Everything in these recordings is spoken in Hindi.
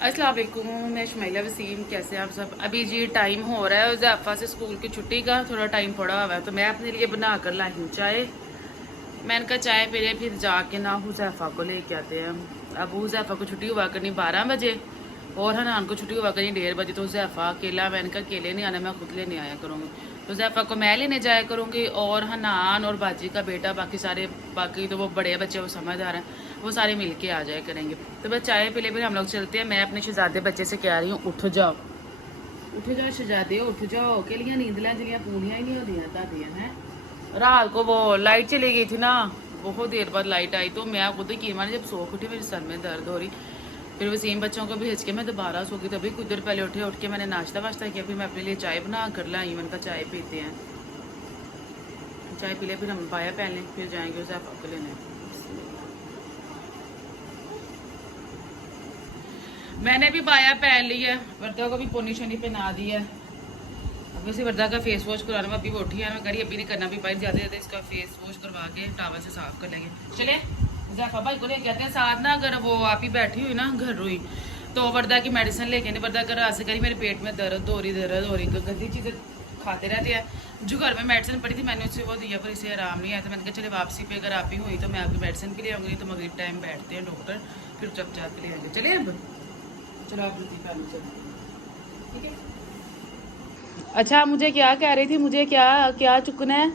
अस्सलाम वालेकुम, मैं शुमाइला वसीम। कैसे हैं आप सब? अभी जी टाइम हो रहा है ज़ैफ़ा से स्कूल की छुट्टी का, थोड़ा टाइम पड़ा हुआ है, तो मैं अपने लिए बना कर लाई हूँ चाय। मैंने कहा चाय पी लें, फिर जाके ना हुज़ैफ़ा को लेके आते हैं। अब हुज़ैफ़ा को छुट्टी हुआ करनी 12 बजे और हनान को छुट्टी हुआ करनी 1:30 बजे। तो हुज़ैफ़ा अकेला, मैंने कहा अकेले नहीं आना, मैं खुद लेने आया करूँगी। तो हुज़ैफ़ा को मैं लेने जाया करूँगी और हनान और बाजी का बेटा, बाकी तो वो बड़े बच्चे, वो समझदार हैं, वो सारे मिल के आ जाया करेंगे। तो बस चाय पी ले, फिर हम लोग चलते हैं। मैं अपने शहजादे बच्चे से कह रही हूँ उठ जाओ, उठ जाओ शहजादे, उठ जाओ। के लिए नींदलियाँ जलियाँ पूनियाँ ही नहीं होती तादियाँ हैं। रात को वो लाइट चली गई थी ना, बहुत देर बाद लाइट आई, तो मैं खुद की मैंने जब सो उठी मेरे सर में दर्द हो रही। फिर वसीम बच्चों को भेज के मैं दोबारा सो गई। तभी कुछ देर पहले उठ के मैंने नाश्ता वाश्ता किया, फिर मैं अपने लिए चाय बना कर लाई। मैंने कहा चाय पीते हैं, चाय पी ले, फिर हम पाया पहन लें, फिर जाएंगे उसे आपको लेने। मैंने भी बाया पहन ली है, वर्दा को भी पोनी शोनी पहना दी है। अब वैसे वर्दा का फेस वॉश कराना में अभी उठी है, मैं करी अभी नहीं करना, भी पाई ज़्यादा ज़्यादा इसका फेस वॉश करवा के टावल से साफ कर लेंगे। चले ज़ैफ़ा भाई को लेके आते हैं साथ ना। अगर वो आप ही बैठी हुई ना घर हुई तो वर्दा की मेडिसिन लेके नहीं, वर्दा कर ऐसे करी मेरे पेट में दर्द हो रही गंदी चीज़ें खाते रहते हैं। जो घर में मेडिसिन पड़ी थी मैंने उससे वो दिया, पर इसे आराम नहीं आया, तो मैंने कहा चले वापसी पे अगर आप ही हुई तो मैं आपकी मेडिसिन भी ले आऊँगी। तो मगरिब टाइम बैठते हैं डॉक्टर, फिर जब जाके ले आएंगे। चलिए अब चलो आप ठीक है। अच्छा, मुझे क्या कह रही थी, मुझे क्या क्या चुकना है,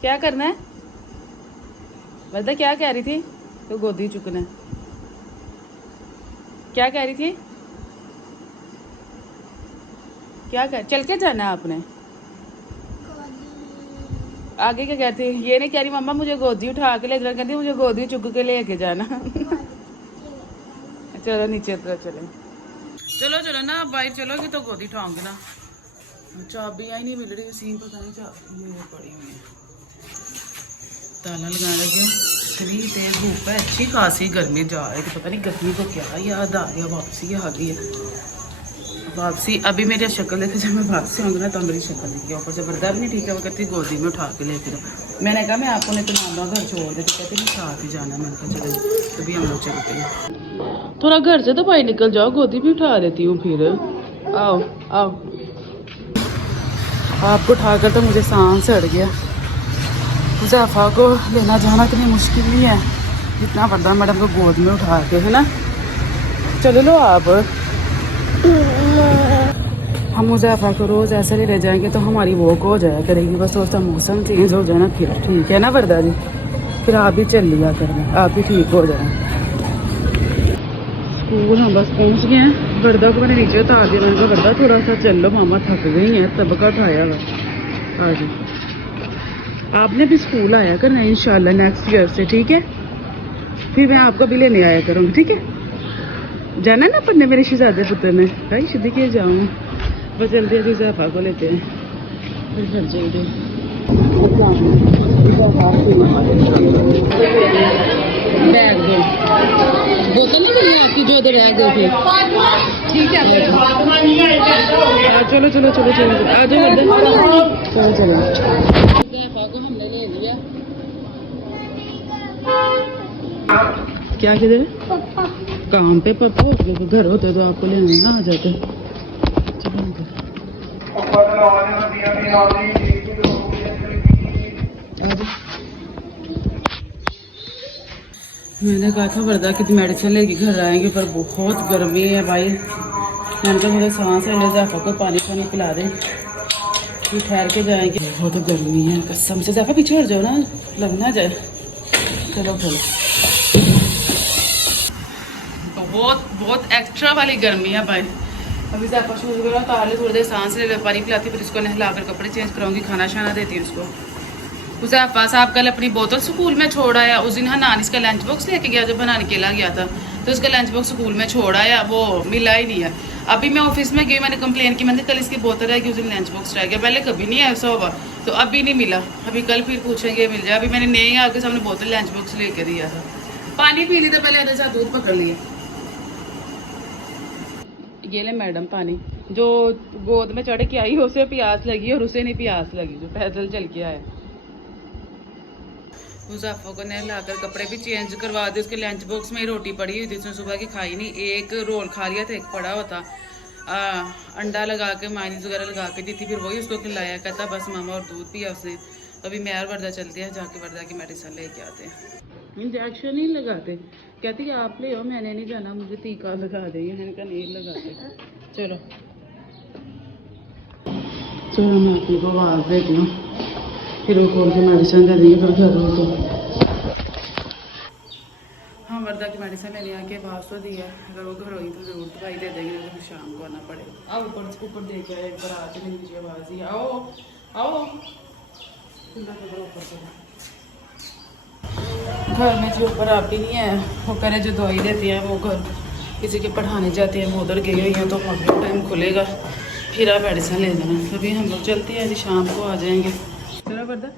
क्या करना है? वर्दा क्या कह रही थी? तो गोदी चुकना है, क्या कह रही थी? क्या कर चल के जाना है आपने? आगे क्या कहती है? ये नहीं कह रही मम्मा मुझे गोदी उठा के ले जाना, कहती मुझे गोदी चुक के लेके जाना। चलो नीचे उतर चले, चलो चलो ना बाहर चलोगी तो गोदी उठाऊंगी ना। चाबियाँ ही नहीं मिल रही, सीन पता नहीं चाबी पड़ी हुई है, ताला लगा लगे। इतनी तेज धूप है, अच्छी खासी गर्मी जा रही थी, पता नहीं गर्मी को क्या याद आ गया, वापसी आ गई है वापसी। अभी मेरी शक्ल देखे, जब मैं वापसी आऊँगी ना तो मेरी शक्ल देखी, ऊपर से बर्दार नहीं ठीक है, वो कहती गोदी में उठा के लेके दो। मैंने कहा मैं आपको नहीं तो मामा घर छोड़ देती, कहती मैं साथ ही जाना। मैंने कहा चलो, तभी हम लोग चलते हैं। थोड़ा घर से तो बाहर निकल जाओ, गोदी भी उठा देती हूँ फिर। आओ आओ, आपको उठाकर तो मुझे सांस चढ़ गया। ज़ैफ़ा को लेना जाना इतनी मुश्किल नहीं है जितना वर्दा मैडम को गोद में उठा के, है ना। चलो लो आप, हम ज़ैफ़ा को रोज़ ऐसे ही रह जाएंगे तो हमारी वॉक हो जाया करेगी। बस थोड़ा सा मौसम चेंज हो जाए ना, फिर ठीक है ना वर्दा जी, फिर आप भी चल लिया करना, आप भी ठीक हो जाए। स्कूल हम बस पहुँच गए हैं। वर्दा को मैंने नीचे उतार दिया, मैंने कहा वर्दा थोड़ा सा चल लो, मामा थक गई हैं, तबका उठाया हुआ। आज आपने भी स्कूल आया करना इंशाल्लाह नेक्स्ट ईयर से, ठीक है। फिर मैं आपको भी लेने आया करूँगी, ठीक है। जाना ना पढ़ने मेरे शहजादे पुत्र ने, भाई शुद्ध के जाऊँ। बस जल्दी जल्दी ज़ैफ़ा को लेते हैं, फिर घर जाएंगे। बैग दो, बोतल नहीं मिली आपकी जो इधर बैग दो फिर, ठीक है। चलो चलो चलो चलो आ जाओ, चलो चलो। को हमने ले लिया, क्या किधर काम पे पापा, घर होते तो आपको लेने ना आ जाते। मैंने कहा था वर्दा की मेडिसिन लेके घर आएंगे, पर बहुत गर्मी है भाई। मैंने तो मुझे सांस है, ज़ैफ़ा को पानी पानी पिला दें, फिर ठहर के जाएंगे। बहुत गर्मी है कसम से, ज़ैफ़ा पीछे हट जाओ ना, लग ना जाए। चलो चलो, बहुत बहुत एक्स्ट्रा वाली गर्मी है भाई। अभी ज़्यादा शूज़ वगैरह उतार ले, थोड़ी देर सांस ले, पानी पिलाती, फिर इसको नहला कर कपड़े चेंज कराऊंगी, खाना शाना देती हूँ उसको। हुज़ैफ़ा साहब कल अपनी बोतल स्कूल में छोड़ आया। उस दिन हनान इसका लंच बॉक्स लेके गया, जब बनाने केला गया था तो इसका लंच बॉक्स स्कूल में छोड़ आया, वो मिला ही नहीं है। अभी मैं ऑफिस में गई, मैंने कंप्लेन की, मैंने कल इसकी बोतल रह गई, उस दिन लंच बॉक्स रह गया। पहले कभी नहीं ऐसा हुआ, तो अभी नहीं मिला, अभी कल फिर पूछेंगे मिल जाए। अभी मैंने नहीं आके सामने बोतल लंच बॉक्स लेके दिया था, पानी पी ली था पहले, आधा साथ दूध पकड़ लिया। ये ले मैडम पानी, जो गोद में चढ़ के आई उसे प्यास लगी और उसे नहीं प्यास लगी जो पैदल चल के आया। मुज़फ़्फ़र को ने लाकर कपड़े भी चेंज करवा दिए। उसके लंच बॉक्स में ही रोटी पड़ी हुई थी, उसने सुबह की खाई नहीं। एक रोल खा लिया था, एक पड़ा हुआ था। अंडा लगा के मायनीज वगैरह लगा के दी थी, फिर वही उसको खिलाया। कहता बस मामा और दूध पिया उसने। तो अभी मैं और वर्दा चलते हैं, जाके वर्दा की मेडिसिन लेके आते हैं। इंजेक्शन नहीं लगाते, कहती आप ले आओ, मैंने नहीं जाना, मुझे टीका लगा देंगे। मैंने कहा नहीं लगाते। चलो चलो मैं अपनी को आवाज़ देती हूँ, फिर वो कौन सी मेडिसिन दे देंगे, फिर घर हो तो। हाँ वर्दा की मेडिसिन लेने आके पास तो दिया, अगर वो घर हुई तो ज़रूर दवाई दे देंगे, तो फिर शाम को आना पड़ेगा। आओ ऊपर देख आए, एक बार आके नहीं मुझे आवाज़ ही आओ आओ ऊपर से। घर में जो ऊपर आप ही नहीं है, वो करे जो दवाई देती है वो घर किसी के पढ़ाने जाते हैं, वो उधर गई हुई हैं, तो अगले टाइम खुलेगा फिर आप मेडिसिन ले जाना। अभी हम लोग चलते हैं, अभी शाम को आ जाएंगे। चलो वर्दा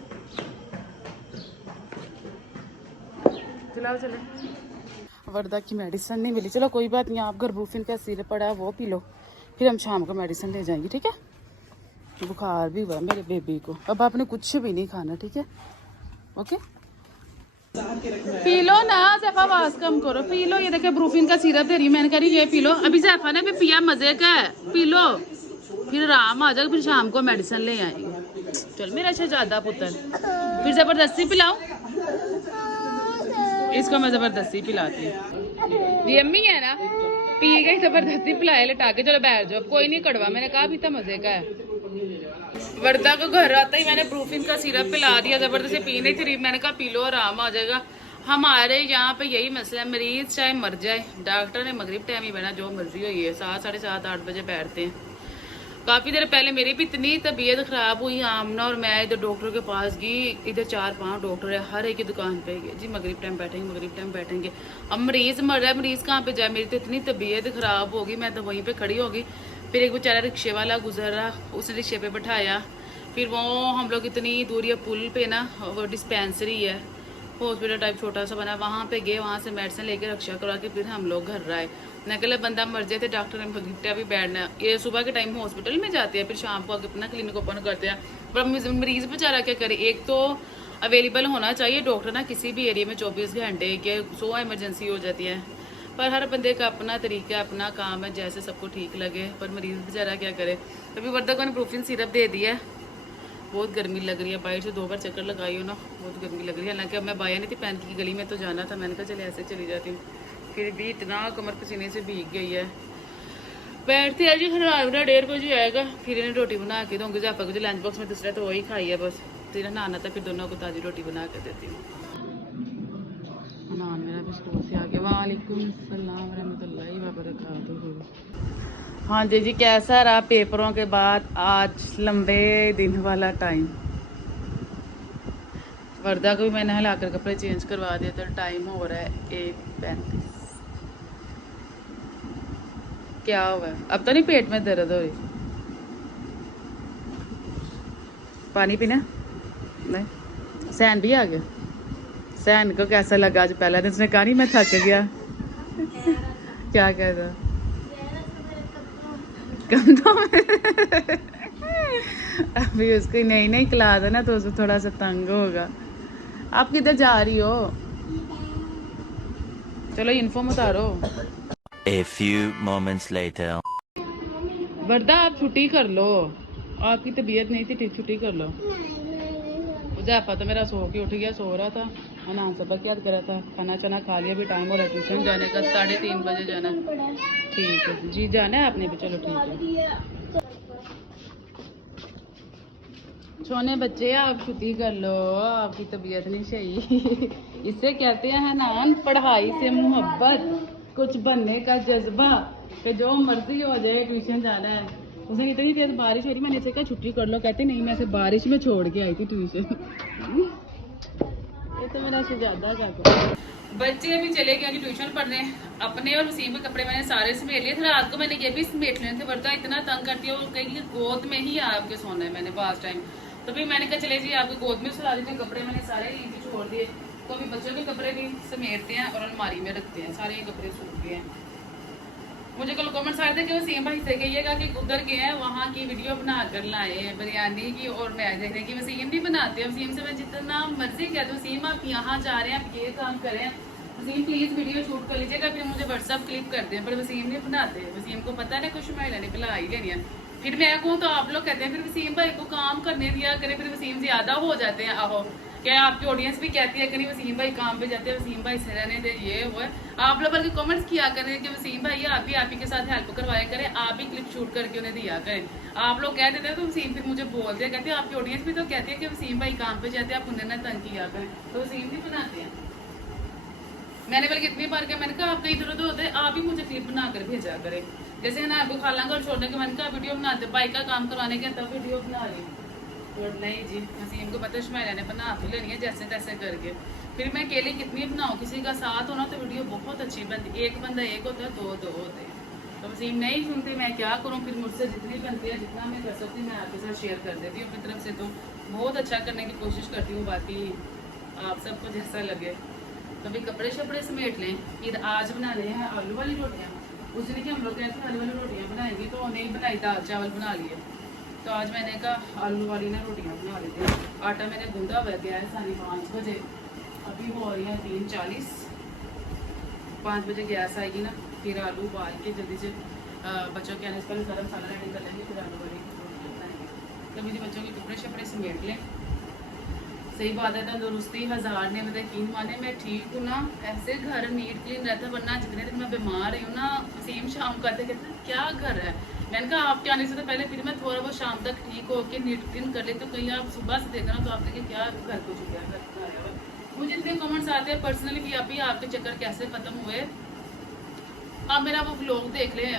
चलाओ चले। वर्दा की मेडिसिन नहीं मिली, चलो कोई बात नहीं, आप घर ब्रूफिन का सिरप पड़ा है वो पी लो, फिर हम शाम को मेडिसिन ले जाएंगे, ठीक है। बुखार भी हुआ है मेरे बेबी को, अब आपने कुछ भी नहीं खाना, ठीक है, ओके। पी लो ना ज़ैफ़ा, आवाज़ कम करो, पी लो। ये देखे ब्रूफिन का सिरप दे रही, मैंने कह रही ये पी लो। अभी ज़ैफ़ा ने भी पिया, मज़े का है, पी लो, फिर आराम आ जाएगा, फिर शाम को मेडिसिन ले आएंगे। चल मेरा शहजादा पुत्र, फिर ज़बरदस्ती पिलाऊं इसको, मैं ज़बरदस्ती पिलाती हूँ। ये अम्मी है ना, पी गई ज़बरदस्ती पिलाए लटा के। चलो बैठ जाओ, कोई नहीं कड़वा, मैंने कहा अभी तो मज़े का है। वर्दा को घर आता ही मैंने ब्रूफिन का सिरप पिला दिया, ज़बरदस्ती पी नहीं थी, मैंने कहा पी लो आराम आ जाएगा। हमारे यहाँ पे यही मसला है, मरीज चाहे मर जाए, डॉक्टर ने मगरिब टाइम ही बैठना, जो मर्जी हुई है, 7, साढ़े 7, 8 बजे बैठते हैं। काफ़ी देर पहले मेरी भी इतनी तबीयत ख़राब हुई, आमना और मैं इधर डॉक्टर के पास गई, इधर 4-5 डॉक्टर है, हर एक की दुकान पे गए जी मगरिब टाइम बैठेंगे, मगरिब टाइम बैठेंगे। अब मरीज़ मर रहा है, मरीज़ कहाँ पे जाए, मेरी तो इतनी तबीयत ख़राब होगी, मैं तो वहीं पर खड़ी होगी। फिर एक बेचारा रिक्शे वाला गुजरा, उसने रिक्शे पर बैठाया, फिर वो हम लोग इतनी दूर या पुल पे ना, वो डिस्पेंसरी है, हॉस्पिटल टाइप छोटा सा बना, वहाँ पे गए, वहाँ से मेडिसिन लेके रक्षा करा के फिर हम लोग घर आए। नकल बंदा मर जाए थे, डॉक्टर ने भगीटा भी बैठना, ये सुबह के टाइम हॉस्पिटल में जाते हैं, फिर शाम को अपना क्लिनिक ओपन करते हैं। पर मरीज बेचारा क्या करे, एक तो अवेलेबल होना चाहिए डॉक्टर ना किसी भी एरिया में 24 घंटे के, 100 इमरजेंसी हो जाती है, पर हर बंदे का अपना तरीका, अपना काम है, जैसे सबको ठीक लगे, पर मरीज बेचारा क्या करे। अभी वर्दा को ब्रूफिन सिरप दे दिया, बहुत गर्मी लग रही है, बाहर से 2 बार चक्कर लगाई हो ना, बहुत गर्मी लग रही है। हालांकि अब मैं बाया नहीं थी, पैन की गली में तो जाना था, मैंने कहा चले ऐसे चली जाती हूँ, फिर भी इतना कमर पसीने से भीग गई है। बैठते हैं जी, 1:30 बजे आएगा, फिर इन्हें रोटी बना के दूँगी। ज़ैफ़ा को जो लंच बॉक्स में दूसरा तो वही खाई है बस, फिर नहाना था, फिर दोनों को ताज़ी रोटी बना के देती हूँ। नान मेरा भी स्कूल से आ गया, वालेकुम सलाम रहमतुल्लाहि व बरकातुहू। हाँ जी कैसा रहा पेपरों के बाद आज लंबे दिन वाला टाइम। वर्दा को भी मैंने हिलाकर कपड़े चेंज करवा दिए, तो टाइम हो रहा है 1:35। क्या हुआ है, अब तो नहीं पेट में दर्द हो रही? पानी पीना नहीं? सैन भी आ गया, सैन को कैसा लगा आज पहला दिन? उसने कहा नहीं मैं थक गया। क्या कहता अभी उसको नई नई क्लास है ना, तो उसको थोड़ा सा तंग होगा। आप किधर जा रही हो? चलो यूनिफॉर्म उतारो। A few moments later. वर्दा आप छुट्टी कर लो, आपकी तबीयत नहीं थी, छुट्टी कर लो। ज़ैफ़ा तो मेरा सो के उठ गया, सो रहा था, अनान सबक याद कर रहा था, खाना चाना खा लिया, भी टाइम हो रहा है ट्यूशन जाने का, 3:30 बजे जाना। ठीक है जी, जाना है आपने भी, चलो ठीक है। सोने बच्चे आप छुट्टी कर लो, आपकी तबीयत नहीं सही। इससे कहते हैं नान पढ़ाई से मोहब्बत, कुछ बनने का जज्बा, कि जो मर्जी हो जाए ट्यूशन जाना है। उसने इतनी तेज बारिश हो रही, मैंने इसे कहा छुट्टी कर लो, कहते नहीं मैं इसे बारिश में छोड़ के आई थी ट्यूशन। ये तो मेरा शहजादा जाकर बच्चे अभी चले गए ट्यूशन पढ़ने, अपने और वसीम के कपड़े मैंने सारे समेट लिए थे। रात को मैंने ये भी समेट लिए थे, वर्दा इतना तंग करती है, वो कहीं गोद में ही आपके सोना है मैंने पास टाइम, तो फिर मैंने कहा चले जी आपकी गोद में सुला दीजिए, कपड़े मैंने सारे नीचे छोड़ दिए। तो अभी बच्चों के कपड़े भी समेटते हैं और अलमारी में रखते हैं, सारे कपड़े सूख गए हैं। मुझे कल कमेंट्स आए थे कि वसीम भाई से कहिएगा कि उधर गए हैं वहाँ की वीडियो बना कर लाए हैं बिरयानी की और मैं देखने की। वसीम नहीं बनाते, वसीम से मैं जितना मर्जी कहती हूँ वसीम आप यहाँ जा रहे हैं, आप ये काम करें, वसीम प्लीज वीडियो शूट कर लीजिएगा, फिर मुझे व्हाट्सअप क्लिप कर दें, पर वसीम नहीं बनाते। वसीम को पता है कुछ महिला ने पिला ही लेनी है। फिर मैं कहूँ तो आप लोग कहते हैं फिर वसीम भाई को काम करने दिया करें, फिर वसीम ज्यादा हो जाते हैं। आहो क्या आपकी ऑडियंस भी कहती है कि नहीं वसीम भाई काम पे जाते हैं, वसीम भाई से रहने दे, ये वो है। आप लोग बल्कि कमेंट्स किया करें कि वसीम भाई आप ही के साथ हेल्प करवाया करें, आप ही क्लिप शूट करके उन्हें दिया करें। आप लोग कह देते हैं तो वसीम फिर मुझे बोलते हैं, कहते हैं आपकी ऑडियंस भी तो कहती है कि वसीम भाई काम पे जाते हैं, आप उन्हें ना तंग किया करें, तो वसीम नहीं बनाते हैं। मैंने बल्कि इतनी बार क्या मैंने कहा आप कहीं इधर उधर होते हैं, आप ही मुझे क्लिप बनाकर भेजा करें। जैसे ना आपको खाला घर छोड़ने के मैंने कहा वीडियो बनाते, भाई का काम करवाने के तब वीडियो बना ली, और नहीं जी वसीम को पता शुमाइला ने बना तो लेनी है जैसे तैसे करके। फिर मैं अकेले कितनी बनाऊँ, किसी का साथ होना तो वीडियो बहुत अच्छी बनती, एक बंदा एक होता है, दो दो होते हैं। तो वसीम नहीं सुनते, मैं क्या करूँ, फिर मुझसे जितनी बनती है जितना मैं कर सकती मैं आपके साथ शेयर कर देती हूँ अपनी तरफ से। तो बहुत अच्छा करने की कोशिश करती हूँ, बाकी आप सबको जैसा लगे। कभी कपड़े शपड़े समेट लें। फिर आज बना रहे हैं आलू वाली रोटियाँ। उस दिन की हम लोग कहते हैं आलू वाली रोटियाँ बनाएंगे, तो नहीं बनाई, दाल चावल बना लिए। तो आज मैंने कहा आलू वाली ना रोटियाँ बना लेते हैं। आटा मैंने गूंदा हुआ गया है 5:30 बजे, अभी हो रही है 3:40। 5 बजे गैस आएगी ना, फिर आलू उबाल के जल्दी से बच्चों के आने से पहले सारा मसाला रेडी कर लेंगे, फिर आलू वाली रोटियाँ बनाएंगे। तो मुझे बच्चों के कपड़े शपड़े समेट लें। सही बात है, तंदुरुस्ती हजार ने मतलब यकीन माने, मैं ठीक हूँ ना, ऐसे घर नीट क्लीन रहता, वरना जितने दिन मैं बीमार रही हूँ ना वसीम शाम कहते कहते क्या घर है। मैंने कहा आपके आने से तो पहले फिर मैं थोड़ा बहुत शाम तक ठीक होके नीट क्लीन कर लेती, तो कहीं आप सुबह से देखना तो आप देखिए क्या घर को चुका है। मुझे इतने कमेंट्स आते हैं पर्सनली कि अभी आपके चक्कर कैसे खत्म हुए। आप मेरा वो व्लॉग देख ले,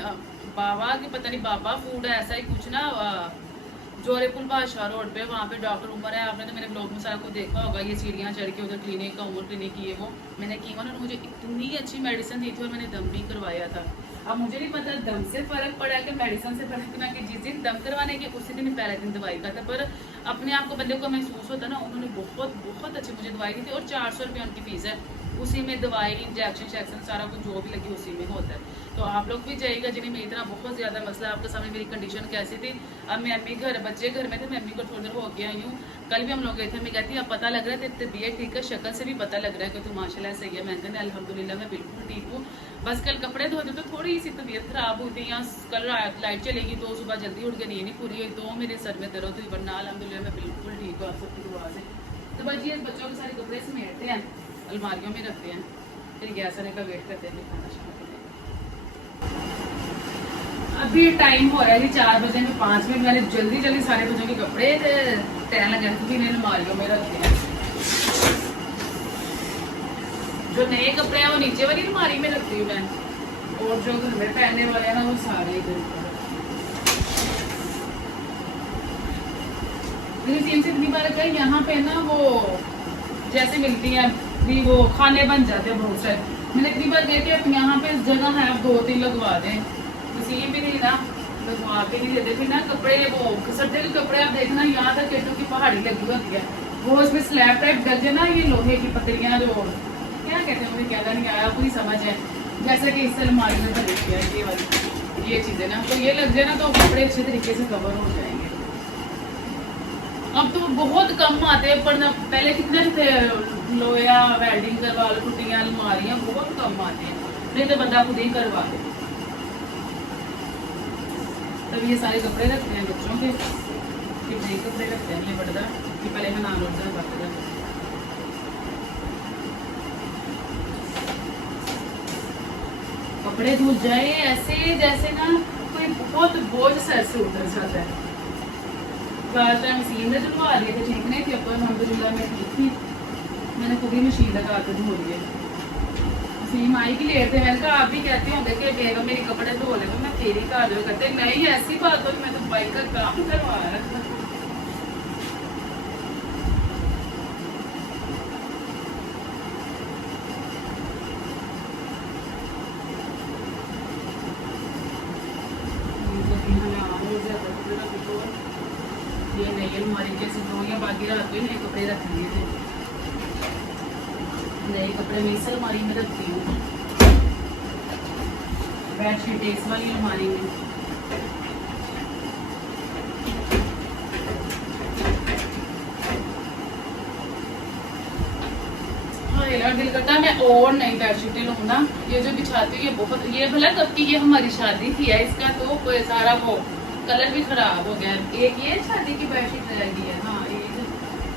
बाबा के पता नहीं बाबा फूड है ऐसा ही कुछ ना, जोरेपुल बादशाह रोड पे, वहाँ पे डॉक्टर उमर है। आपने तो मेरे ब्लॉग में सारा को देखा होगा, ये सीढ़ियाँ चढ़ के उधर क्लिनिक का उमर क्लिनिक की है वो मैंने की। उन्होंने मुझे इतनी अच्छी मेडिसिन दी थी और मैंने दम भी करवाया था। अब मुझे नहीं पता दम से फर्क पड़ा कि मेडिसिन से फर्क ना, कि जिस दिन दम करवाने के उसी दिन पहले दिन दवाई का था, पर अपने आप को बंदे को महसूस होता ना। उन्होंने बहुत बहुत अच्छी मुझे दवाई दी थी और 400 रुपये उनकी फीस है। उसी में दवाई इंजेक्शन शैक्शन सारा कुछ जो भी लगी उसी में होता है। तो आप लोग भी जाइएगा जिन्हें मेरी तरह बहुत ज़्यादा मसला। आपके सामने मेरी कंडीशन कैसी थी। अब मैं अम्मी घर, बच्चे घर में थे, मैं अम्मी को थोड़ी देर हो गया यूँ। कल भी हम लोग गए थे, मैं कहती अब पता लग रहा है तेरी तबीयत ठीक है, शक्ल से भी पता लग रहा है कि तू माशाल्लाह सही है। मैंने कहा अल्हम्दुलिल्लाह मैं बिल्कुल ठीक हूँ। बस कल कपड़े धोते तो थोड़ी सी तबीयत खराब हुई थी, या कल लाइट चलेगी तो सुबह जल्दी उठ के नींद नहीं पूरी हुई तो मेरे सर में दर्द हुई, वरना अल्हम्दुलिल्लाह मैं बिल्कुल ठीक हूँ आप सबकी दुआ से। तो बस ये बच्चों के सारे कपड़े समेटते हैं, अलमारियों में रखते हैं, फिर गैस आने का वेट करते हैं खाना शाना के लिए। अभी टाइम हो रहा है जी 4 बजे में 5 मिनट। मैंने जल्दी जल्दी सारे बच्चों के कपड़े तय लगा के फिर अलमारियों में रखते हैं। जो नए कपड़े हैं वो नीचे वाली अलमारी में रखती हूँ मैं, और जो घर में पहनने वाले हैं ना वो सारे इधर। मेरी टीम से इतनी बार गई यहाँ पे ना वो जैसे मिलती है भी वो खाने बन जाते हैं बहुत सारे। मैंने इतनी बार गई कि यहाँ पे जगह है आप 2-3 लगवा दें, किसी भी नहीं ना लगवा के नहीं देते। फिर ना कपड़े वो सर्दी के कपड़े आप देखना यहाँ तक केटों की पहाड़ी लगी होती है, वो उसमें स्लैब टाइप डल जाए ना, ये लोहे की पतलियाँ जो क्या कहते हैं मुझे कहना नहीं आया, पूरी समझ है, जैसे कि इससे अलमारी में बनी है ये वाली ये चीज़ें ना, तो ये लग जाए ना तो कपड़े अच्छे तरीके से कवर हो जाएंगे। अब तो बहुत कम आते हैं, पर ना पहले कितने थे लोया वेल्डिंग करवा लो, टुटियाँ अलमारियाँ बहुत कम आते हैं, नहीं तो बंदा खुद ही करवा दे। तब ये सारे कपड़े रखते हैं बच्चों के, फिर नए कपड़े रखते हैं ये बढ़ता कि पहले मैं नाम उठ जाए बात जाए। कपड़े धुल जाए ऐसे जैसे ना कोई बहुत बोझ सर से उतर जाता है। लास्ट टाइम मशीन में धुलवा लिए थे, ठीक नहीं थे, पर अल्हम्दुलिल्लाह मैं ठीक थी, मैंने खुद ही मशीन लगा के धो लिए। मशीन आई की लेट थे, मैंने कहा आप भी कहते होंगे कि बेगम मेरे कपड़े धो ले, तो मैं तेरी कहा जो करते नहीं, ऐसी बात हो मैं तो बाइक का काम करवा रहा। ये नई अलमारी जैसे दो या बाकी रात को नए कपड़े रख लिए थे, नए कपड़े मैं इस अलमारी में रखती हूँ। बेडशीट इस वाली अलमारी में। हाँ यार दिल करता है मैं और नई बेडशीटें लूँ ना। ये जो बिछाती हूँ ये बहुत, ये भला कब की, ये हमारी शादी थी है, इसका तो कोई सारा वो कलर भी खराब हो गया। एक ये शादी की बेडशीट रह गई है। हाँ ये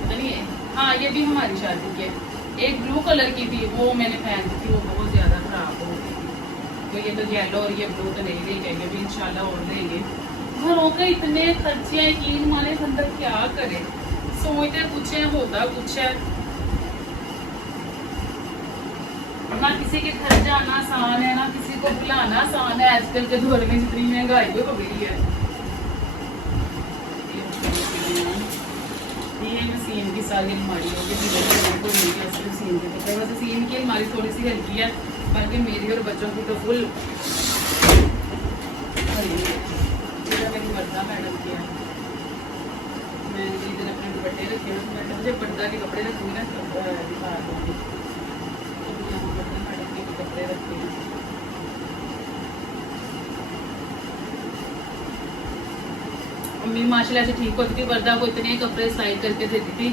पता नहीं है। हाँ ये भी हमारी शादी की है। एक ब्लू कलर की थी वो मैंने पहन दी थी, वो बहुत ज्यादा खराब हो गई थी। तो ये तो येलो और ये ब्लू तो नहीं लेंगे, ये भी इंशाल्लाह और लेंगे। घरों के इतने खर्चे यकीन माने अंदर क्या करे, सोचते कुछ है होता कुछ है। ना किसी के घर जाना आसान है ना किसी को बुलाना आसान है आजकल के दौर में, जितनी महंगाई भी हो गई है। ये मशीन की सारी अलमारी होगी, मशीन के कपड़े, वैसे मशीन की अलमारी थोड़ी सी हल्की है, बाकी मेरी और बच्चों की तो फुल मेरी मर्दा मैडम की है। मैं इधर अपने दुपट्टे रखे हैं, मैडम मुझे पर्दा के कपड़े रखूंगी ना दिखा दूँगी। मैडम के कपड़े रखे हैं। अम्मी माशाल्लाह से ठीक होती थी, वर्दा को इतने कपड़े सिलाई करके देती थी।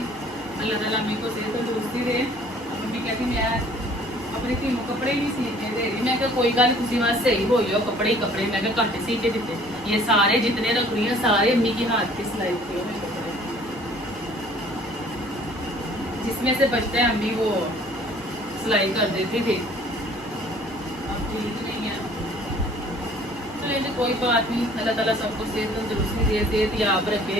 अल्लाह ताला अम्मी को सेहत तंदुरुस्ती दे। अम्मी कहती मैं अपने तीनों कपड़े ही सी के दे रही। मैं कहा कोई गल तुसी बस सही हो जाओ, कपड़े ही कपड़े मैं कहा घट सी के दिते। ये सारे जितने रख रही हैं सारे अम्मी की हाथ की सिलाई किए हुए कपड़े, जिसमें से बचते हैं अम्मी वो सिलाई कर देती थी। अब ठीक नहीं है, चलिए कोई बात नहीं। अल्लाह ताला सबको सेहत तंदुरुस्ती दे, सेहत याब रखे,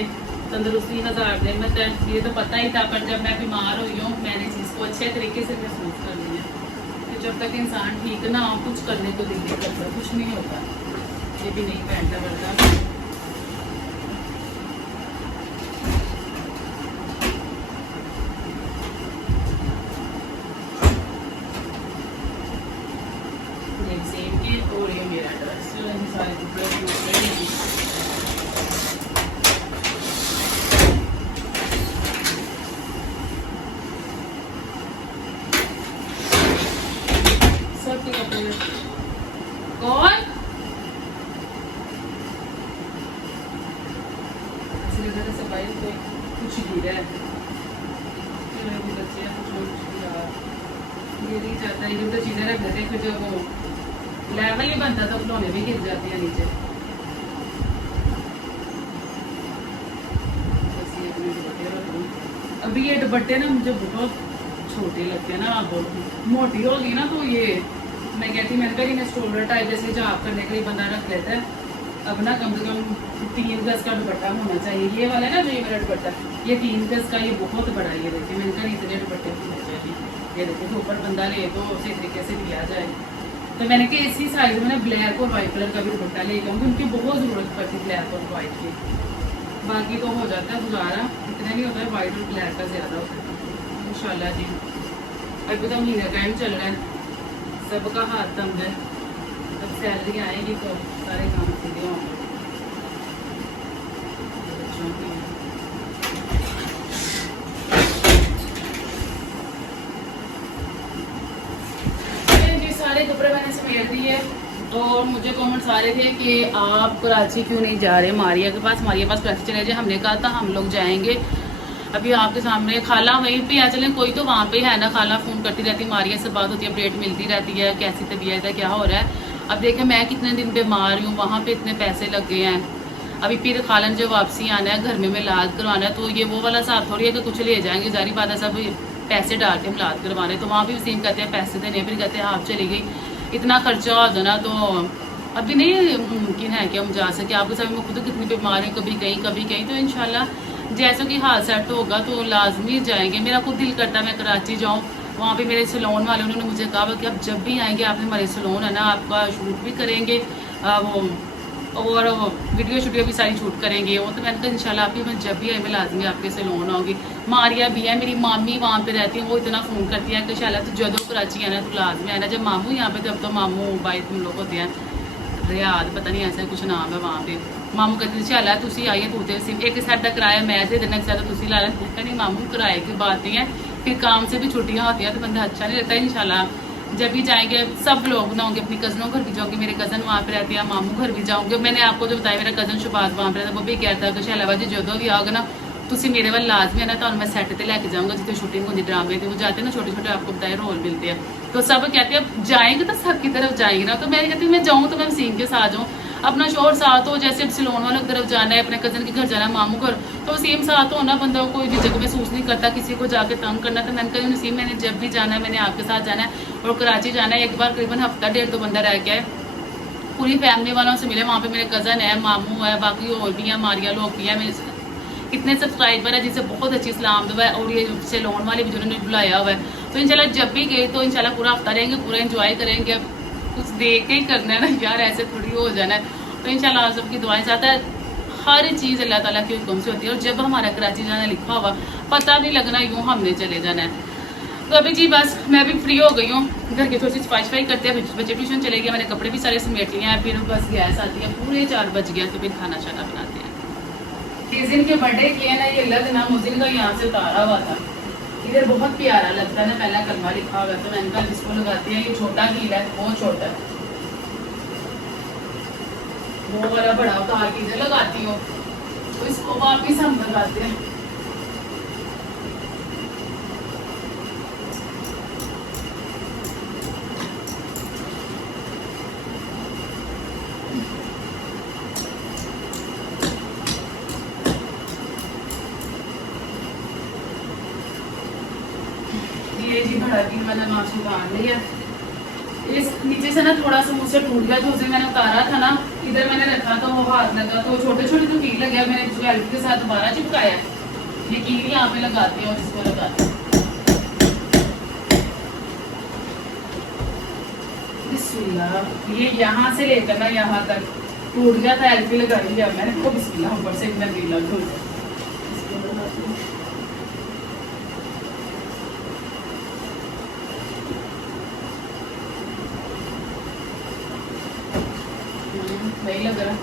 तंदुरुस्ती 1000 दे। मैं ये तो पता ही था, पर जब मैं बीमार हुई हूँ मैंने इस चीज़ को अच्छे तरीके से महसूस कर लिया कि जब तक इंसान ठीक ना हो कुछ करने को दिल नहीं करता, कुछ नहीं होता। ये भी नहीं पहनता पड़ता। सेम के और ये मेरा ड्रेस सारे कपड़े सबके कपड़े। कौन सफाई कोई कुछ गिरा है, बच्चे ये नहीं चाहता, ये तो चीजें रख देते फिर जब वो लेवल ही बनता तो खिलौने भी गिर जाते हैं नीचे। अभी ये दुपट्टे ना मुझे बहुत छोटे लगते हैं ना, बहुत मोटी होगी ना तो ये मैं कहती मैंने कहा इन्हें शोल्डर टाइप जैसे जॉब करने के लिए बंदा रख लेता है। अब ना कम से कम 3 गज का दुपट्टा होना चाहिए। ये वाला है ना जो ये मेरा दुपट्टा, ये 3 गज का, ये बहुत बड़ा। ये देखिए मैंने कहा इतने दुपट्टे होने चाहिए। ये देखिए तो ऊपर बंदा ले तो उसी तरीके से दिया जाए। तो मैंने कहा इसी साइज में ना ब्लैक और वाइट कलर का भी दुपट्टा ले जाऊँगी, उनकी बहुत ज़रूरत पड़ती है ब्लैक और वाइट की। बाकी तो हो जाता है गुजारा, इतना नहीं होता है, वाइट और ब्लैक का ज़्यादा होता है। इंशाल्लाह जी अभी तो महीने का टाइम चल रहा है, सबका हाथ तंग है। अब सैलरी आएगी तो सारे काम सीधे होंगे। बच्चों की सारे कपड़े मैंने समेट दिए। और मुझे कमेंट्स आ रहे थे कि आप कराची क्यों नहीं जा रहे मारिया के पास, मारिया पास कराची चले जाए। हमने कहा था हम लोग जाएंगे। अभी आपके सामने खाला वहीं पे आ चले, कोई तो वहाँ पे है ना, खाला फ़ोन करती रहती, मारिया से बात होती है, अपडेट मिलती रहती है कैसी तबीयत है क्या हो रहा है। अब देखें मैं कितने दिन बीमार हूँ, वहाँ पे इतने पैसे लग गए हैं। अभी फिर खालन जो वापसी आना है, घर में इलाज करवाना है, तो ये वो वाला साहब थोड़ी है कि कुछ ले जाएंगे। जारी बात है सब पैसे डाल के इलाज करवाने, तो वहाँ भी वसीम कहते हैं पैसे देने, फिर कहते हैं आप चली गई, इतना खर्चा हो जाना तो अभी नहीं मुमकिन है कि हम जा सके। आपके साथ मैं खुद कितनी बीमार है, कभी कहीं तो इंशाल्लाह जैसा कि हाल सेट होगा तो लाजमी जाएंगे। मेरा खुद दिल करता है मैं कराची जाऊँ, वहाँ पे मेरे सैलून वाले उन्होंने मुझे कहा कि आप जब भी आएंगे आपने हमारे सैलून है ना, आपका शूट भी करेंगे वो और वीडियो भी सारी शूट करेंगे वो। तो मैंने कहा इंशाल्लाह आपकी मैं जब भी आई मैं लाजमी आपके सैलून आऊँगी। मारिया भी है, मेरी मामी वहाँ पे रहती है, वो इतना फ़ोन करती है कि इंशाल्लाह तो जदों कराची आना तो लाजमी आना। जब मामू यहाँ पे तब तो मामू भाई तुम लोग होते हैं रियाद, पता नहीं ऐसा कुछ नाम है वहाँ पे। मामू कहते इंशाल्लाह तुसी आइए, तू सिर्फ एक साइड का किराया मैं दे देना, एक साइड तुसी ला लें। नहीं मामू किराए की बात नहीं है, फिर काम से भी छुट्टियाँ होती हैं तो बंदा अच्छा नहीं लगता। इंशाल्लाह जब भी जाएंगे सब लोग बनाऊंगे, अपनी कज़नों घर भी जाऊंगी, मेरे कज़न वहाँ पे रहती है, मामू घर भी जाऊंगे। मैंने आपको जो बताया मेरा कज़न शुभात वहाँ पे रहता, वो भी कहता है कि शैलावा जी जो भी आओगे ना तुसी मेरे वाल लाजमी है ना, तो मैं सैट ते लैके जाऊंगा जितने शूटिंग होती ड्रामे की, वो जाते हैं ना छोटे छोटे, आपको बताए रोल मिलते हैं। तो सब कहते हैं जाएंगे तो सब की तरफ जाएंगे ना, तो मैं कहती हूँ मैं जाऊँ तो मैं वसीम के साथ जाऊँ, अपना शोर साथ हो, जैसे सिलोन वालों की तरफ जाना है, अपने कज़न के घर जाना है, मामू घर, तो वसीम साथ हो ना, बंदा कोई झिझक महसूस नहीं करता किसी को जाके तंग करना। तो मैंने कहा वसीम मैंने जब भी जाना है मैंने आपके साथ जाना है, और कराची जाना है। एक बार करीबन हफ्ता 1.5-2 बंदा रह गया है, पूरी फैमिली वालों से मिले, वहाँ पे मेरे कज़न है, मामू है, बाकी और भी हैं, मारिया लोग भी हैं, मेरे कितने सब्सक्राइबर है जिनसे बहुत अच्छी सलाम दुआ है, और ये सेलोन वाले भी जिन्होंने बुलाया हुआ है। तो इंशाल्लाह जब भी गए तो इंशाल्लाह पूरा हफ्ता रहेंगे, पूरा एंजॉय करेंगे। अब कुछ देख के ही करना है ना यार, ऐसे थोड़ी हो जाना है। तो इंशाल्लाह आप सबकी दुआएं साथ है, हर चीज़ अल्लाह ताला के हुक्म से होती है। और जब हमारा कराची जाना लिखा हुआ पता नहीं लगना, यूँ हमने चले जाना है। तो अभी जी बस मैं भी फ्री हो गई हूँ, घर की थोड़ी सी सफाई करते हैं, बच्चे ट्यूशन चले गए, मैंने कपड़े भी सारे समेट लिए हैं, फिर बस गैस आती है, पूरे 4 बज गया, तो फिर खाना शाना बनाते हैं। जिस दिन के बर्थडे किए ना, ये लग ना मुझे का यहाँ से उतारा हुआ था, इधर बहुत प्यारा लगता है ना, पहला कलमा लिखा हुआ, तो मैंने कहा इसको लगाती है। ये छोटा कील है, बहुत छोटा है, वो वाला बड़ा उतार के इधर लगाती हूँ, तो इसको वापिस हम लगाते हैं। ये जी बड़ा कील मैंने वहां से उतार लिया, इस नीचे से ना थोड़ा सा मुझसे टूट गया, तो उसे मैंने उतारा था ना, इधर मैंने रखा तो वो हाथ लगा, तो छोटे छोटे जो कील लगे, मैंने जो हेल्प के साथ दोबारा चिपकाया है। ये कील यहाँ पे लगाते हैं और इसको लगाते हैं। बिस्मिल्लाह, ये यहाँ से लेकर ना यहाँ तक टूट गया था, हेल्प लगाई जब मैंने, तो बिस्मिल्लाह ऊपर से इतना गीला टूट गया। नहीं लग रहा,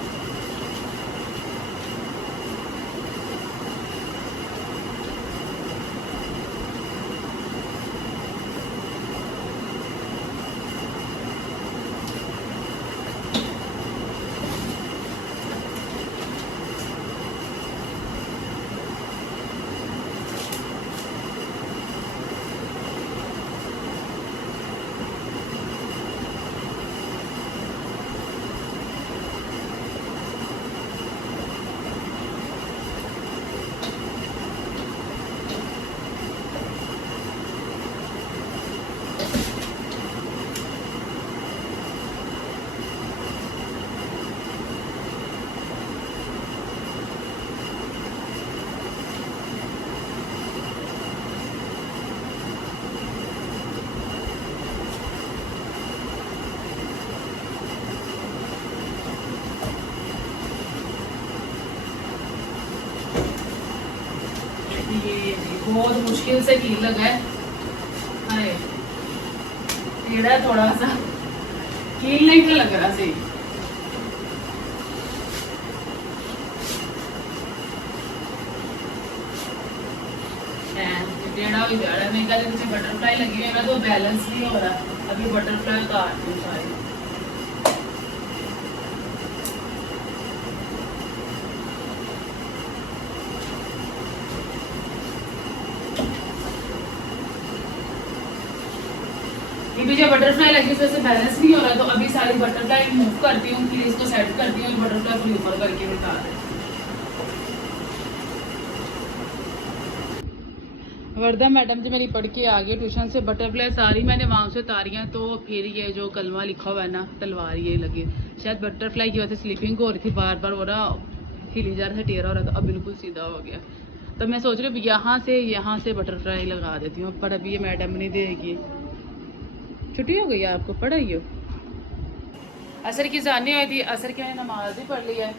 ये बहुत मुश्किल से कील लगा है, अरे टेढ़ा है थोड़ा सा, कील नहीं लग रहा सही। टेढ़ा भी जा रहा है, मेरे ख्याल से बटरफ्लाई लगी है, तो बैलेंस नहीं हो रहा। अभी बटरफ्लाई काटती हूँ सारी। ये भी जो बटरफ्लाई लगी उसमें से बैलेंस नहीं हो रहा, तो अभी सारी बटरफ्लाई मूव करती हूँ, फिर इसको सेट करती हूँ, बटरफ्लाई फिर ऊपर करके निकाल देती हूँ। वर्दा मैडम जी मेरी पढ़ के आ गई ट्यूशन से, बटरफ्लाई सारी मैंने वहाँ से उतारी हैं, तो फिर ये जो कलमा लिखा हुआ है ना, तलवार, ये लगी, शायद बटरफ्लाई की वजह से स्लीपिंग हो रही थी, बार बार हो रहा, हिली जा रहा था, टेढ़ा हो रहा था, अब बिल्कुल सीधा हो गया। तो मैं सोच रही हूँ यहाँ से बटरफ्लाई लगा देती हूँ, पर अभी ये मैडम नहीं देगी। छुट्टी हो गई है आपको, पढ़ाई हो? असर की जानी हुई थी, असर की मैंने नमाज भी पढ़ ली है,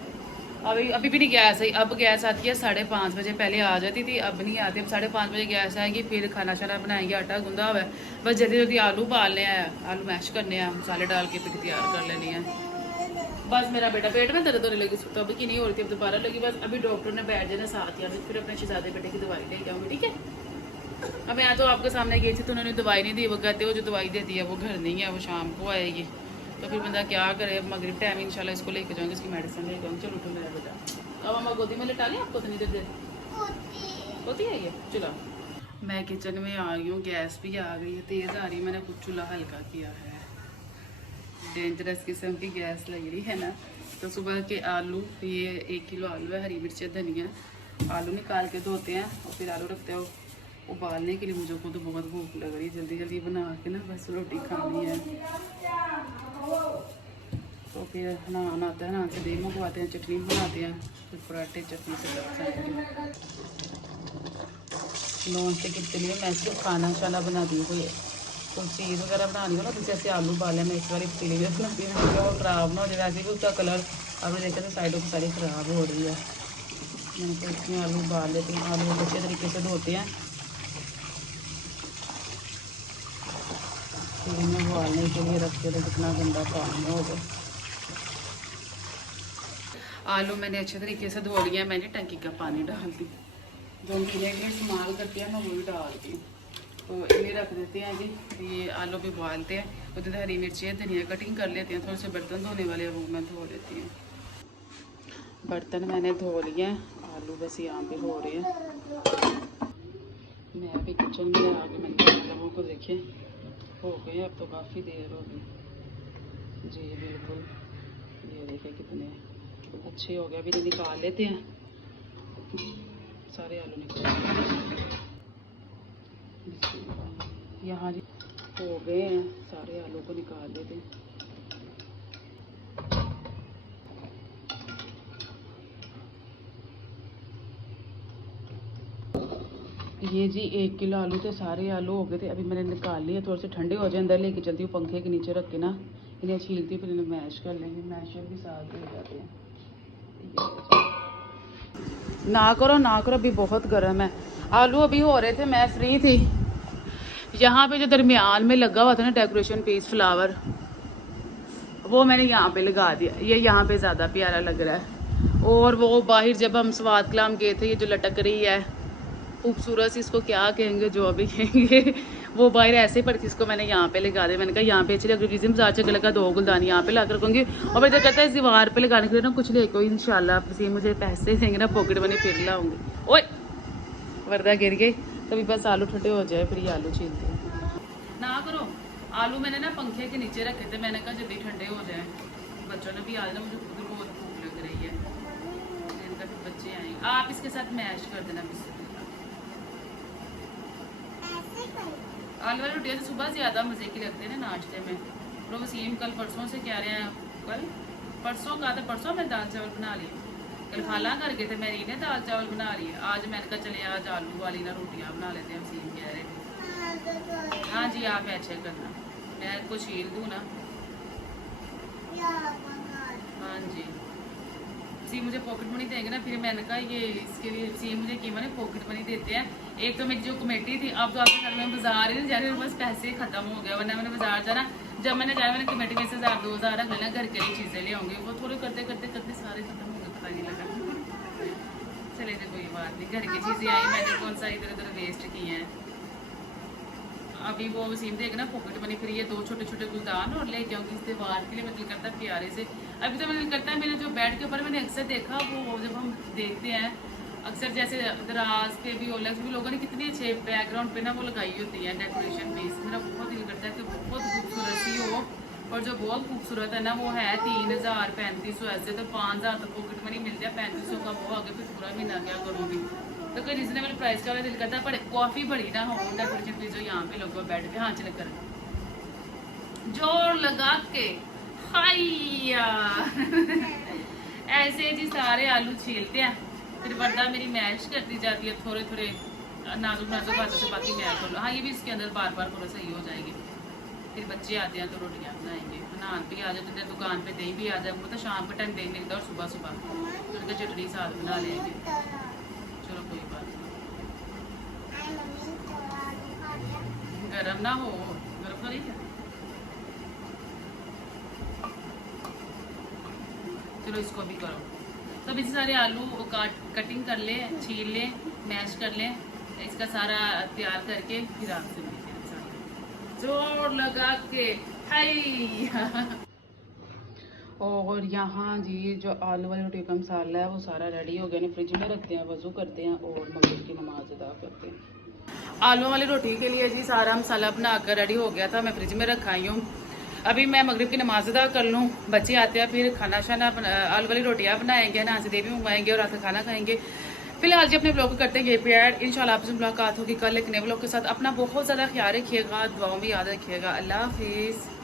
अभी भी नहीं गैस आई। अब गैस आती है 5:30 बजे, पहले आ जाती थी, अब नहीं आती। अब 5:30 बजे गैस आएगी, फिर खाना शाना बनाएंगे, आटा गूंदा हुआ है, बस जल्दी जल्दी आलू पालने हैं, आलू मैश करने हैं, मसाले डाल के फिर तैयार कर लेनी है। बस मेरा बेटा पेट में दर्द होने लगी, तो अभी की नहीं हो रही थी, अब दोबारा लगी। बस अभी डॉक्टर ने बैठ जाना साथ, या फिर अपने शहजादे बेटे की दवाई ले जाऊँगी, ठीक है। अब मैं तो आपके सामने गई थी तो उन्होंने दवाई नहीं दी। वो कहते हो जो दवाई देती है वो घर नहीं है, वो शाम को आएगी। तो फिर बंदा क्या करे। मगरिब टाइम इंशाल्लाह इसको लेके जाऊँगी, इसकी मेडिसिन लेके जाऊँगी। चलो उठो मेरा बेटा, अब हम गोदी में लिटा लें आपको। तो नहीं देर होती है ये। चलो मैं किचन में आ गई हूँ, गैस भी आ गई है, तेज़ आ रही है। मैंने कुछ चूल्हा हल्का किया है, डेंजरस किस्म की गैस लग रही है ना। तो सुबह के आलू, ये 1 किलो आलू है, हरी मिर्च, धनिया। आलू निकाल के धोते हैं और फिर आलू रखते हैं उबालने के लिए। मुझे को तो बहुत भूख लग रही है, जल्दी जल्दी बना के ना बस रोटी खानी है। तो फिर नान आता है, नान से दही मंगवाते हैं, चटनी बनाते हैं, फिर पराठे चटनी से लग जाएंगे। नॉन स्टिक के लिए मैं सिर्फ खाना शाना बना दी। कोई चीज़ वगैरह बनानी हो ना तो जैसे आलू उबाले, मैं इस बार पतीली में बनाती हूँ कि वो ख़राब ना हो जाए। वैसे भी उसका कलर आपने देखा तो साइडों की सारी ख़राब हो रही है। मैंने तो इसमें आलू उबाल लेती हूँ। आलू अच्छे तरीके से धोते हैं, फिर इन्हें उबालने के लिए रखते थे, कितना गंदा पानी हो गया। आलू मैंने अच्छे तरीके से धो लिया। मैंने टंकी का पानी डाल दी, जो हम पीने के लिए इस्तेमाल करते हैं मैं वही डालती हूँ। तो इन्हें रख देते हैं जी। ये आलू भी उबालते हैं, उधर हरी मिर्ची धनिया कटिंग कर लेते हैं। थोड़े से बर्तन धोने वाले वो मैं धो लेती हूँ। बर्तन मैंने धो लिए हैं, आलू बस यहाँ पे हो रहे हैं। मैं अभी किचन में आके मैंने आलू को देखे हो गए, अब तो काफ़ी देर हो गई जी। बिल्कुल ये देखे कितने अच्छे हो गए। अभी तो निकाल लेते हैं, सारे आलू निकाल यहाँ जी हो गए हैं। सारे आलू को निकाल लेते हैं। ये जी 1 किलो आलू थे, सारे आलू हो गए थे। अभी मैंने निकाल लिए, थोड़े से ठंडे हो जाए अंदर लेके चलती हूँ, पंखे के नीचे रख के ना इन्हें छीलती हूँ, फिर इन्हें मैश कर लेंगे। मैशर भी साथ हो जाते हैं। ना करो ना करो, अभी बहुत गर्म है। आलू अभी हो रहे थे, मैं फ्री थी। यहाँ पे जो दरमियान में लगा हुआ था ना डेकोरेशन पीस फ्लावर, वो मैंने यहाँ पे लगा दिया। ये यहाँ पे ज़्यादा प्यारा लग रहा है। और वो बाहर जब हम स्वाद कलाम गए थे, ये जो लटक रही है खूबसूरत सी, इसको क्या कहेंगे, जो अभी कहेंगे, वो बाहर ऐसे पड़ी थी, इसको मैंने यहाँ पे लगा दिया। मैंने कहा यहाँ पे अच्छी लग रही थी, बाजार से लगा 2 गुलदानी यहाँ पे ला कर रखूँगी। और मैं तो कहता है इस दीवार पे लगाने के लिए ना कुछ लेको इंशाल्लाह मुझे पैसे देंगे ना, पॉकेट मनी फिर लाऊंगी। ओए वर्दा गिर गई। तभी बस आलू ठंडे हो जाए, फिर ये आलू छीलते हैं। ना करो। आलू मैंने ना पंखे के नीचे रखे थे, मैंने कहा जल्दी ठंडे हो जाए। बच्चों ने भी आज ना, मुझे खुद बहुत भूख लग रही है। इनका फिर बच्चे आएंगे, आप इसके साथ मैश कर देना। आलू वाली रोटियाँ तो सुबह ज़्यादा मज़े की लगती है ना नाश्ते में। और वसीम कल परसों से कह रहे हैं, कल परसों का था, परसों मैं दाल चावल बना लिए। कल खाला कर गए थे, मेरी ने दाल चावल बना लिए। आज मैंने कहा चले आज आलू वाली ना रोटियाँ बना लेते हैं। वसीम कह रहे थे हाँ जी आप ऐसे करना, मैं इसको छील दूँ ना। हाँ जी सी मुझे पॉकेट मनी देंगे ना, फिर मैंने कहा ये इसके लिए सी मुझे कीमत है पॉकेट मनी देते हैं। एक तो मेरी जो कमेटी थी, अब तो आपके घर में बाजार ही जा रहे, बस पैसे खत्म हो गया। वरना मैंने बाजार जाना, जब मैंने जाया मैंने कमेटी में से 1000-2000 रख लेना, घर के लिए चीज़ें ले आऊँगी। वो थोड़े करते करते करते सारे खत्म हो गए, पता नहीं लगा। चले तो कोई बात नहीं, घर की चीज़ें आई, मैंने कौन सा इधर उधर वेस्ट किए हैं। अभी वो वसीम देगा ना पॉकेट मनी, फिर ये 2 छोटे छोटे गुलदान और लेके आऊँगी इस त्यौहार के लिए। मैं दिल करता है प्यारे से। अभी तो मैंने दिल करता है, मेरे जो बेड के ऊपर मैंने अक्सर देखा, वो जब हम देखते हैं अक्सर जैसे दराज पे भी ओलेक्स भी लोगों ने कितनी अच्छे बैकग्राउंड पे ना वो लगाई होती है डेकोरेशन पीस। मेरा बहुत दिल करता है कि बहुत खूबसूरत सी हो। और जो बहुत खूबसूरत है ना वो है 3000-3500 ऐसे, तो 5000 तो पॉकेट मनी मिल जाए, 3500 का वो आगे फिर पूरा महीना क्या करूँगी। तो कोई रीजनेबल प्राइस का दिल करता है, पर कॉफ़ी बड़ी ना हो डेकोरेशन पीस जो यहाँ पे लोगों बेड पे। हाँ चले कर जोर लगा के हाइया ऐसे जी सारे आलू छीलते हैं, फिर वर्दा मेरी मैश करती जाती है थोड़े थोड़े नाजुक नाजुक हाथों से, बाकी मैश कर लो। हाँ ये भी इसके अंदर बार बार थोड़ा सही हो जाएगी। फिर बच्चे आते हैं तो रोटियाँ बनाएंगे, नान भी आ जाए तो दुकान पे दही भी आ जाए, मतलब शाम के टाइम दही मिलता है और सुबह सुबह उनका चटनी साथ बना लेंगे। चलो कोई बात नहीं, गरम ना हो, गरम तो नहीं है। चलो इसको भी करो। सब इसे सारे आलू कटिंग कर ले, छील ले, मैश कर ले, इसका सारा तैयार करके फिर आपसे मिलते हैं साथ। जोर लगा के हाय। और यहाँ जी जो आलू वाली रोटी का मसाला है वो सारा रेडी हो गया, फ्रिज में रखते हैं, वज़ू करते हैं और मगरिब की नमाज अदा करते हैं। आलू वाली रोटी के लिए जी सारा मसाला बनाकर रेडी हो गया था, मैं फ्रिज में रखाई हूँ। अभी मैं मगरिब की नमाज अदा कर लूँ, बच्चे आते हैं फिर खाना शाना आलू वाली रोटियाँ बनाएंगे, ना से देवी मंगवाएंगे और रात का खाना खाएंगे। फिलहाल जी अपने ब्लॉग को करते हैं ये पे ऐड। इंशाल्लाह आपसे मुलाकात होगी कल एक नए ब्लॉग के साथ। अपना बहुत ज़्यादा ख्याल रखिएगा, दुआओं में याद रखिएगा। अल्लाह हाफिज़।